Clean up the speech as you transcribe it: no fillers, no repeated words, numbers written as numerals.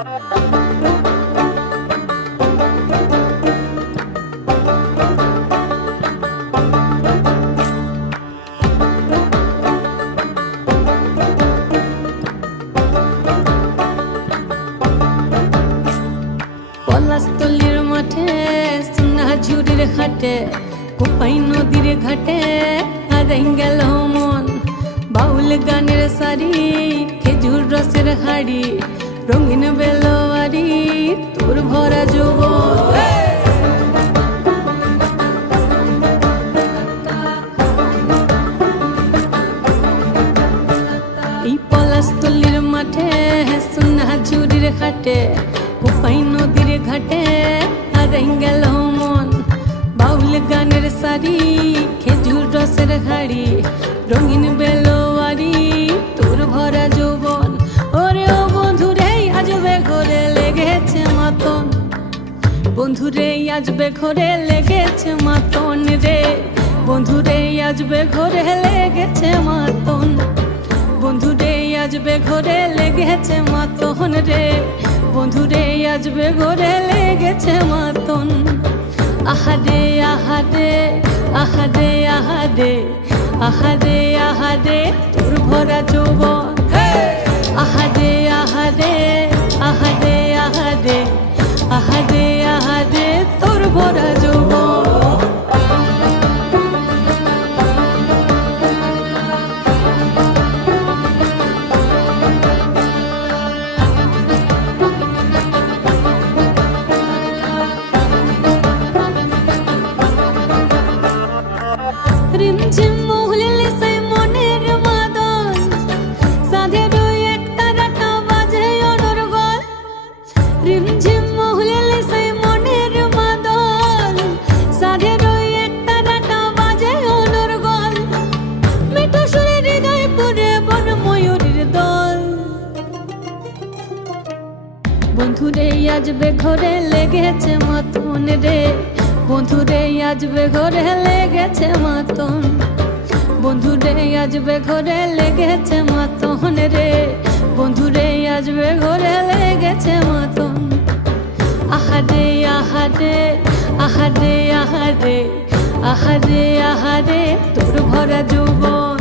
পলাশতলির মাঠে সোনাঝুরির ঘাটে কোপাই নদীর ঘাটে হারাই গেল মন। বাউল গানের শাড়ি খেজুর রসের হাড়ি রঙিন বেলোয়ারি তোর ভরা যৌবন। এই পলাশতলির মাঠে সোনাঝুরির ঘাটে কোপাই নদীর ঘাটে হারাই গেল মন। বাউল গানের শাড়ি খেজুর রসের হাড়ি রঙিন বেলোয়ারি তোর ভরা যৌবন। ওরে ও বন্ধুরে আজবে ঘরে লেগেছে মাতন, বন্ধুরে আজবে ঘরে লেগেছে মাতন রে, বন্ধুরে আজবে ঘরে লেগেছে মাতন, বন্ধুরে আজবে ঘরে লেগেছে মাতন রে, বন্ধুরে আজবে ঘরে লেগেছে মাতন। আহারে আহারে আহারে আহারে আহারে আহারে তোর ভরা যৌবন। আহারে আহারে আহারে আহারে আহারে আহারে তোর ভরা যৌবন। রিমঝিম মহুলিলে সেই মনের মাদল সাধের এক তারাটা বাজে অনর্গল। রিমঝিম মহুলিলে সেই মনের মাদল সাধের এক তারাটা বাজে অনর্গল। মিঠো সুরে হৃদয় পুরে বন ময়ূরীর দল। বন্ধুরে আজবে ঘরে লেগেছে মাতন রে, বন্ধুরে আজবে ঘরে লেগেছে মাতন, বন্ধুরে আজবে ঘরে লেগেছে মাতন রে, বন্ধুরে আজবে ঘরে লেগেছে মাতন। আহারে আহারে আহারে আহারে আহারে আহারে তোর ভরা যৌবন।